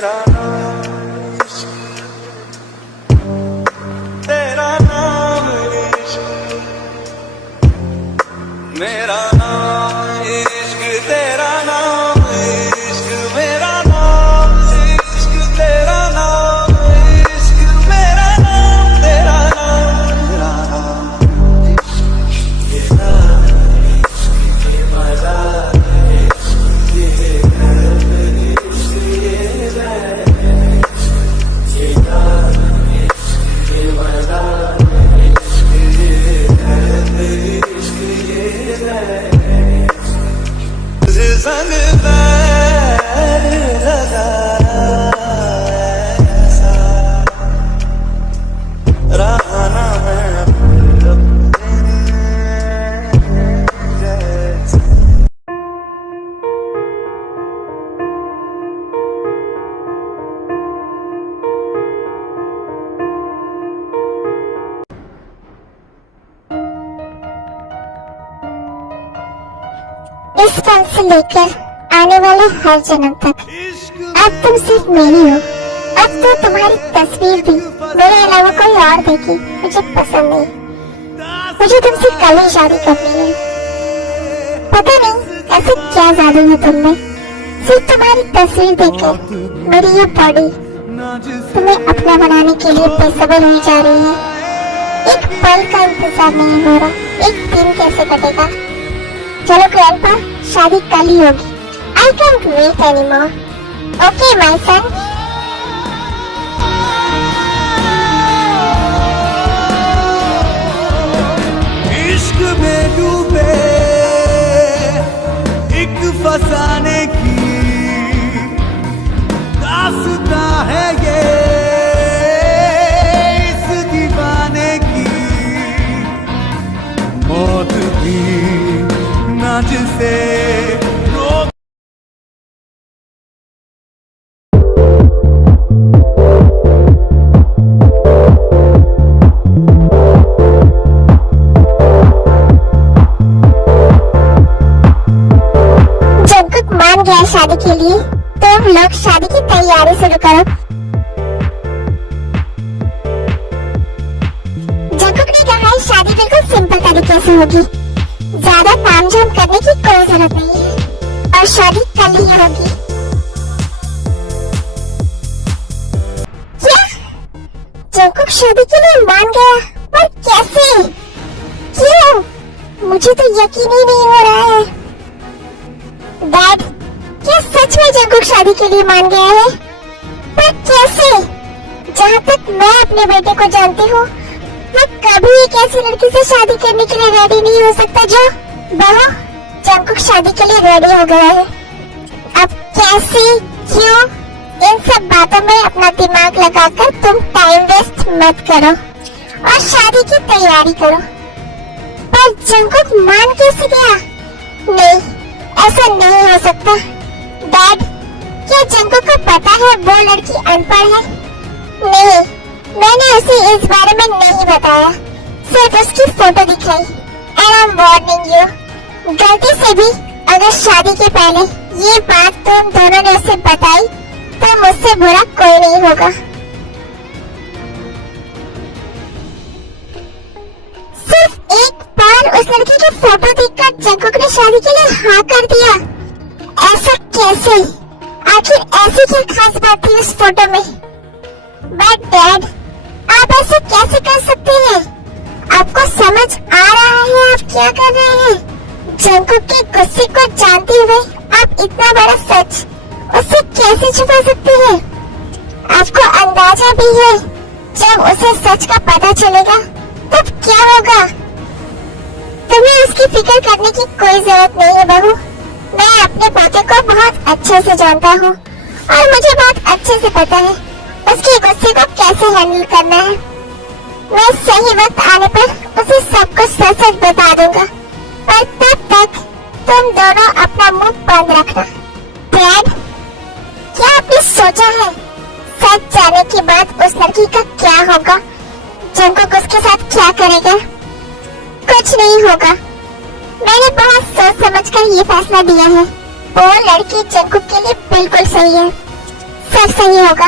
मेरा नाम इश्क, तेरा नाम इश्क, मेरा नाम इश्क, तेरा नाम इश्क, मेरा नाम इश्क, तेरा नाम इश्क, मेरा नाम, तेरा नाम, मेरा नाम इश्क, ये नाम इश्क, ये मजा इश्क, ये दर्द इश्क, ये दर्द इश्क, ये नाम इश्क, ये मजा इश्क, ये दर्द इश्क, ये दर्द संग पैर लगा ऐसा रहा ना मैं अपने जैसा। इस पल से लेकर आने वाले हर जन्म तक अब तुम सिर्फ मेरी हो। अब तो तुम्हारी तस्वीर भी मेरे अलावा कोई और देखे मुझे पसंद नहीं। मुझे तुमसे कल ही शादी करनी है। पता नहीं ऐसे क्या जादू है तुम में, सिर्फ तुम्हारी तस्वीर देखकर मेरी ये बॉडी तुम्हें अपना बनाने के लिए बेसब्र हुई जा रही है। एक पल का इंतजार नहीं हो रहा, एक दिन कैसे कटेगा। चलो ग्रैंडपा, शादी कल ही होगी। I can't wait anymore. Okay, my son. इश्क में डूबे एक फसाने की दास्तां है ये इस दीवाने की। मौत भी ना जिसे रोक जंकुक मान गया शादी के लिए, तो हम लोग शादी की तैयारी शुरू करो। जंकुक ने कहा है शादी बिल्कुल सिंपल तरीके से होगी, ज्यादा तामझाम करने की कोई जरूरत नहीं है और शादी कल ही होगी। क्या जंकुक शादी के लिए मान गया? पर कैसे? क्यों? मुझे तो यकीन ही नहीं हो रहा है। डैड, क्या सच में जंकुक शादी के लिए मान गया है? पर कैसे? जहाँ तक मैं अपने बेटे को जानती हूँ, मैं कभी एक ऐसी लड़की से शादी करने के लिए रेडी नहीं हो सकता जो बहू जंकुक शादी के लिए रेडी हो गया है। अब कैसे, क्यों, इन सब बातों में अपना दिमाग लगाकर तुम टाइम वेस्ट मत करो और शादी की तैयारी करो। पर जंकुक मान कैसे गया? नहीं, ऐसा नहीं हो सकता। डैड, क्या जंकुक को पता है वो लड़की अनपढ़ है? नहीं, मैंने उसे इस बारे में नहीं बताया, सिर्फ उसकी फोटो दिखाई। And I am warning you, गलती से भी अगर शादी के पहले ये बात तुम दोनों ने उसे बताई तो मुझसे बुरा कोई नहीं होगा। सिर्फ एक बार उस लड़की की फोटो देखकर जंकुक ने शादी के लिए हाँ कर दिया। ऐसा कैसे? आखिर ऐसी क्या खास बात थी उस फोटो में? बट डैड, आप ऐसे कैसे कर सकते हैं? आपको समझ आ रहा है आप क्या कर रहे हैं? जंकुक के गुस्से को जानते हुए आप इतना बड़ा सच उससे कैसे छुपा सकते हैं? आपको अंदाजा भी है जब उसे सच का पता चलेगा तब क्या होगा? तुम्हें उसकी फिक्र करने की कोई जरूरत नहीं है बहू। मैं अपने पोते को बहुत अच्छे से जानता हूँ और मुझे बहुत अच्छे से पता है उसके गुस्से को कैसे हैंडल करना है। मैं सही वक्त आने पर उसे सब कुछ सच सच बता दूंगा, पर तब तक तुम दोनों अपना मुंह बंद रखना। डैड, क्या आपने सोचा है सच जाने के बाद उस लड़की का क्या होगा? जंकुक उसके साथ क्या करेगा? कुछ नहीं होगा। मैंने बहुत सोच समझकर ये फैसला लिया है। वो लड़की जंकुक के लिए बिल्कुल सही है। सब सही होगा।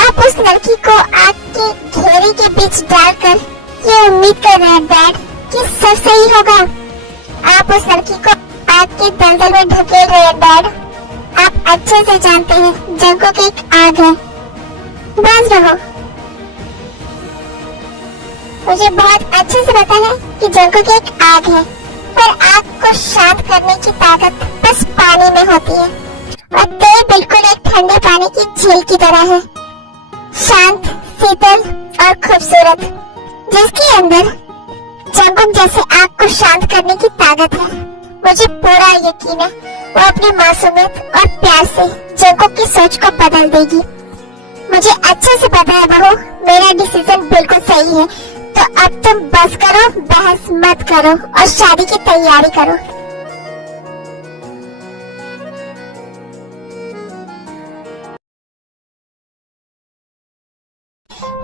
आप उस लड़की को आग के घेरे के बीच डालकर ये उम्मीद कर रहे हैं डैड कि सब सही होगा। आप उस लड़की को आग के दलदल में ढकेल रहे हैं डैड। आप अच्छे से जानते हैं जंगकुक एक आग है। बस रहो। मुझे बहुत अच्छे से पता है कि जंगकुक एक आग है, पर आग को शांत करने की ताकत बस पानी में होती है और तेल बिल्कुल एक ठंडे पानी की झील की तरह है, शांत, शीतल और खूबसूरत, जिसके अंदर जंगकुक जैसे आग को शांत करने की ताकत है। मुझे पूरा यकीन है वो अपनी मासूमियत और प्यार से जंगकुक की सोच को बदल देगी। मुझे अच्छे से पता है बहू, मेरा डिसीजन बिल्कुल सही है। तो अब तुम बस करो, बहस मत करो और शादी की तैयारी करो।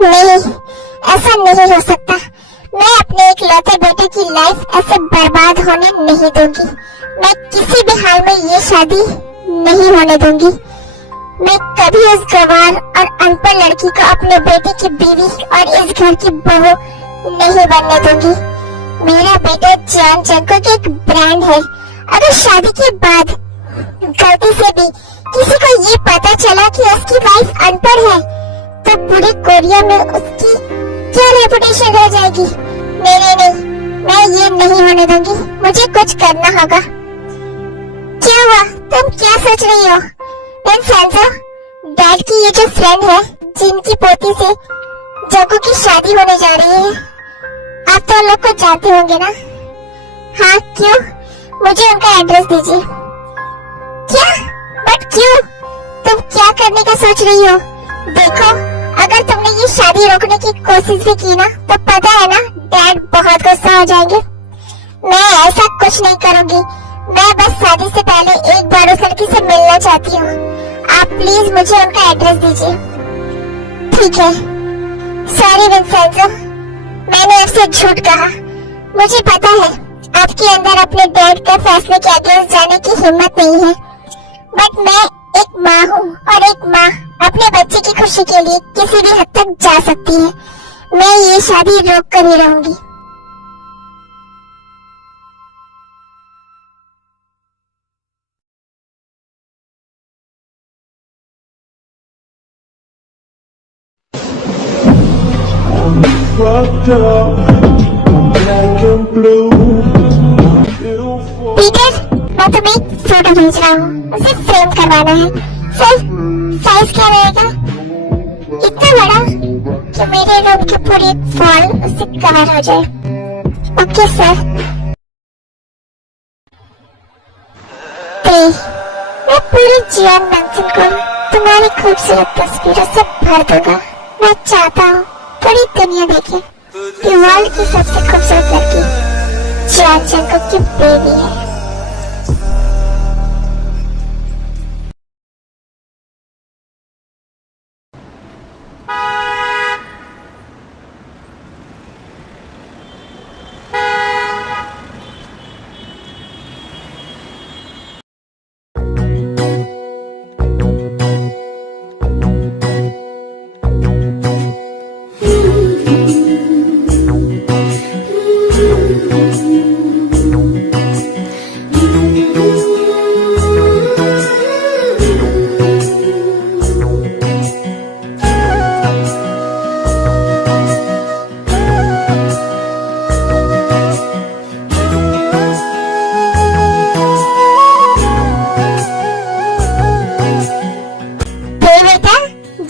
नहीं, ऐसा नहीं हो सकता। मैं अपने इकलौते बेटे की लाइफ ऐसे बर्बाद होने नहीं दूंगी। मैं किसी भी हाल में ये शादी नहीं होने दूंगी। मैं कभी उस गंवार और अनपढ़ लड़की को अपने बेटे की बीवी और इस घर की बहू नहीं बनने दूंगी। मेरा बेटा जॉन जंगकुक एक ब्रांड है। अगर शादी के बाद गलती से भी किसी को ये पता चला कि उसकी वाइफ अनपढ़ है, तो पूरे कोरिया में उसकी क्या रेपुटेशन रह जाएगी। नहीं, मैं ये नहीं होने दूंगी। मुझे कुछ करना होगा। क्या हुआ? तुम क्या सोच रही हो? विंसेंजो, डैड की ये जो फ्रेंड है जिनकी पोती से जंगकुक की शादी होने जा रही है, आप तो उन लोग को जानते होंगे ना? हाँ, क्यों? मुझे उनका एड्रेस दीजिए। क्या? बट क्यों? तुम क्या करने का सोच रही हो? देखो, अगर तुमने ये शादी रोकने की कोशिश भी की ना, तो पता है ना डैड बहुत गुस्सा हो जाएंगे। मैं ऐसा कुछ नहीं करूंगी। मैं बस शादी से पहले एक बार उस लड़की से मिलना चाहती हूँ। आप प्लीज मुझे उनका एड्रेस दीजिए। ठीक है। सॉरी विंसेंजो, मैंने आपसे झूठ कहा। मुझे पता है आपके अंदर अपने डैड के फैसले के अगेंस्ट जाने की हिम्मत नहीं है, बट मैं एक माँ हूँ और एक माँ अपने बच्चे की खुशी के लिए किसी भी हद तक जा सकती है। मैं ये शादी रोक कर ही रहूंगी। पीटर, मैं तुम्हें एक फोटो भेज रहा हूँ। उसे फ्रेम करवाना है। सर, साइज क्या रहेगा? इतना बड़ा कि मेरे रूम की पूरी वॉल उससे कवर हो जाए। Okay sir. मैं पूरे जीवन मंजिल को तुम्हारी खूबसूरत तस्वीरों से भर दूंगा। मैं चाहता हूँ पूरी दुनिया देखे कि वर्ल्ड की सबसे खूबसूरत लड़की जॉन जंगकुक की बेबी है।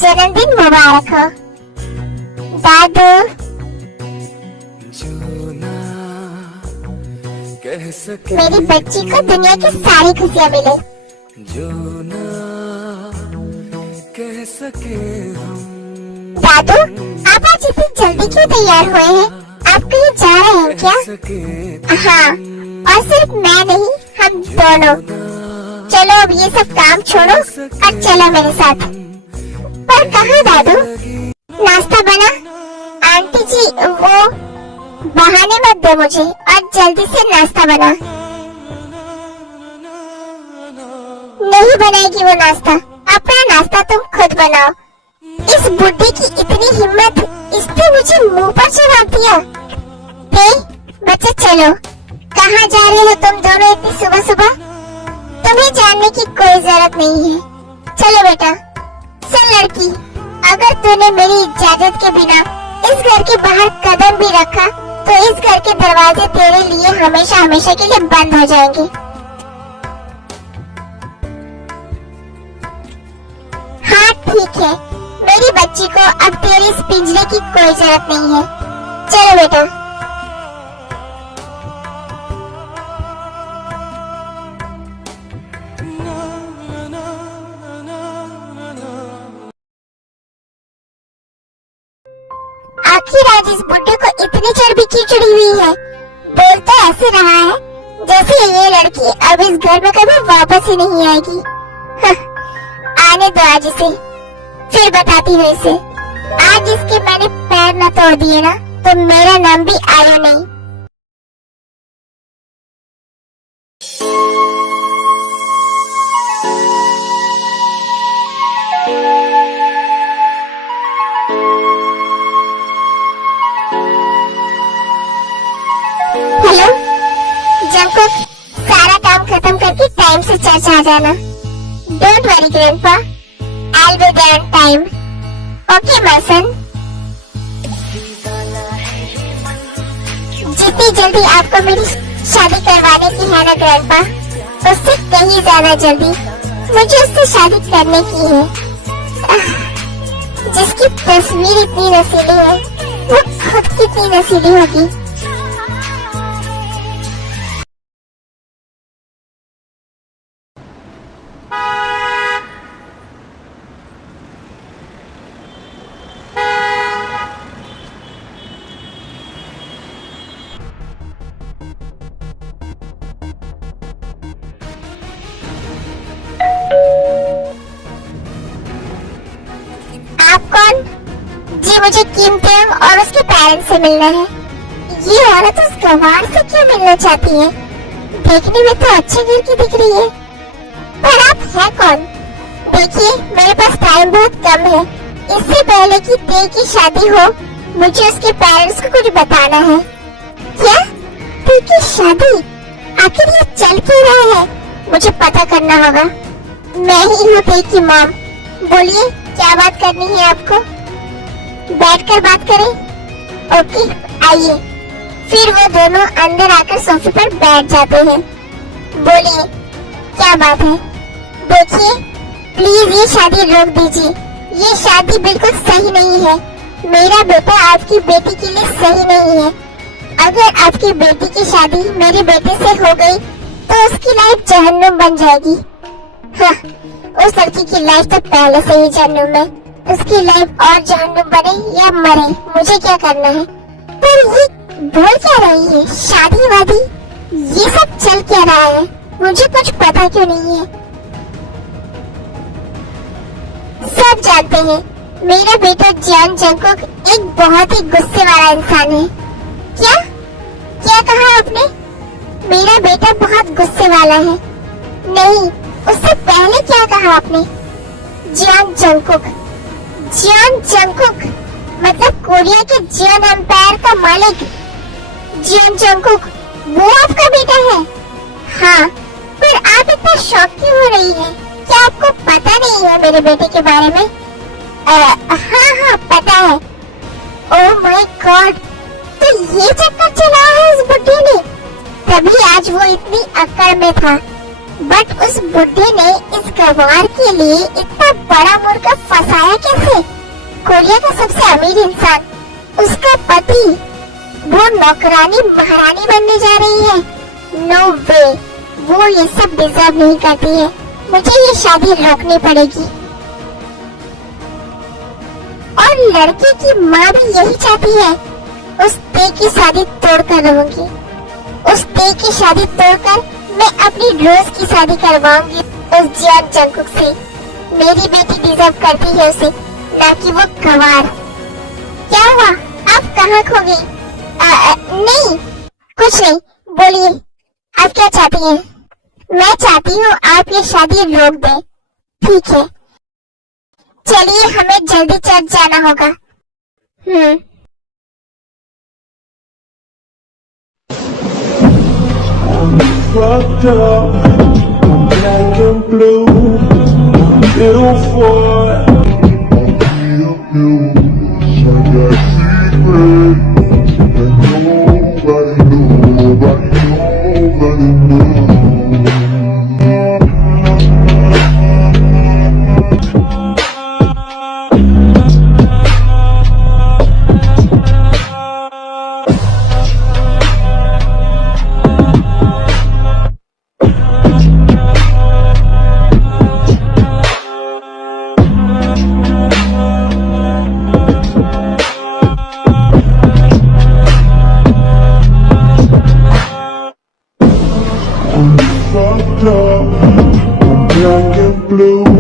जन्मदिन मुबारक हो दादू। मेरी बच्ची को दुनिया की सारी खुशियाँ मिले। दादू, आप आज इतनी जल्दी क्यों तैयार हुए हैं? आप कहीं जा रहे हैं क्या? हाँ, और सिर्फ मैं नहीं, हम दोनों। चलो अब ये सब काम छोड़ो और चलो मेरे साथ। पर कहाँ दादू? नाश्ता बना? आंटी जी, वो बहाने मत दो मुझे और जल्दी से नाश्ता बना। नहीं बनाएगी वो नाश्ता। आप अपना नाश्ता तुम खुद बनाओ। इस बुड्ढे की इतनी हिम्मत, इसने मुझे मुंह पर चढ़ा दिया। बच्चे चलो, कहाँ जा रहे हो तुम दोनों इतनी सुबह सुबह? तुम्हें जानने की कोई जरूरत नहीं है। चलो बेटा। चल लड़की, अगर तूने मेरी इजाजत के बिना इस घर के बाहर कदम भी रखा तो इस घर के दरवाजे तेरे लिए हमेशा हमेशा के लिए बंद हो जाएंगे। हाँ ठीक है, मेरी बच्ची को अब तेरे इस पिंजरे की कोई जरूरत नहीं है। चलो बेटा। आखिर आज इस बुड्ढे को इतनी चर्बी क्यों चढ़ी हुई है? बोल तो ऐसे रहा है जैसे ये लड़की अब इस घर में कभी वापस ही नहीं आएगी। आने दो आज इसे, फिर बताती हूँ इसे। आज इसके मैंने पैर न तोड़ दिए ना तो मेरा नाम भी आयु नहीं। हेलो जंकुक, सारा काम खत्म करके टाइम से चर्च आ जाना। Don't worry grandpa, I'll be there on time. Okay my son. जितनी जल्दी आपको मेरी शादी करवाने की है ना ग्रैंडपा, उससे कहीं ज्यादा जल्दी मुझे उससे शादी करने की है। जिसकी तस्वीर इतनी नशीली है वो खुद कितनी नशीली होगी। आप कौन? जी मुझे कीमते और उसके पेरेंट्स से मिलना है। ये औरत उस गंवार से क्यों मिलना चाहती है? देखने में तो अच्छे घर की दिख रही है, पर आप है कौन? देखिए मेरे पास टाइम बहुत कम है। इससे पहले कि ते की शादी हो मुझे उसके पेरेंट्स को कुछ बताना है। क्या? ते की शादी? आखिर ये चल क्यों रहा है? मुझे पता करना होगा। मैं ही हूँ ते की मॉम। बोलिए क्या बात करनी है आपको? बैठकर बात करें? ओके आइए। फिर वो दोनों अंदर आकर सोफे पर बैठ जाते हैं। बोलिए क्या बात है? देखिए प्लीज ये शादी रोक दीजिए। ये शादी बिल्कुल सही नहीं है। मेरा बेटा आपकी बेटी के लिए सही नहीं है। अगर आपकी बेटी की शादी मेरे बेटे से हो गई तो उसकी लाइफ जहन्नुम बन जाएगी। हाँ, उस लड़की की लाइफ तो पहले से ही जहन्नुम है। उसकी लाइफ और जहन्नुम बने या मरे मुझे क्या करना है? पर ये बोल क्या रही है? शादी वादी ये सब चल क्या रहा है? मुझे कुछ पता क्यों नहीं है? सब जानते हैं मेरा बेटा जियान जंकुक एक बहुत ही गुस्से वाला इंसान है। क्या क्या कहा आपने? मेरा बेटा बहुत गुस्से वाला है? नहीं, उससे पहले क्या कहा आपने? जियान जंकुक? जियान जंकुक मतलब कोरिया के जियान एम्पायर का मालिक जियान जंकुक, वो आपका बेटा है? हाँ, पर आप इतना शॉक क्यों हो रही है? क्या आपको पता नहीं है मेरे बेटे के बारे में? हाँ पता है। ओह माय गॉड, तो ये चक्कर चला है इस बुड्ढे ने, तभी आज वो इतनी अक्कड़ में था। बट उस बुड्ढे ने इस गंवार के लिए इतना बड़ा मुर्गा फंसाया कैसे? कोरिया का सबसे अमीर इंसान, उसका पति, वो नौकरानी महारानी बनने जा रही है। नो वे, वो ये सब डिजर्व नहीं करती है। मुझे ये शादी रोकनी पड़ेगी। और लड़के की माँ भी यही चाहती है। उस ते की शादी तोड़कर रहूंगी। उस ते की शादी तोड़कर मैं अपनी रोज की शादी करवाऊंगी उस जियान जंकुक से। मेरी बेटी डिजर्व करती है उसे, ना कि वो गंवार। क्या हुआ? आप कहाँ खो गई? नहीं कुछ नहीं, बोलिए आप क्या चाहती हैं? मैं चाहती हूँ आप ये शादी रोक दें। ठीक है, चलिए हमें जल्दी चर्च जाना होगा। Fucked up, I'm black and blue, little boy. I got secret, and nobody knows. Fucked up, I'm black and blue.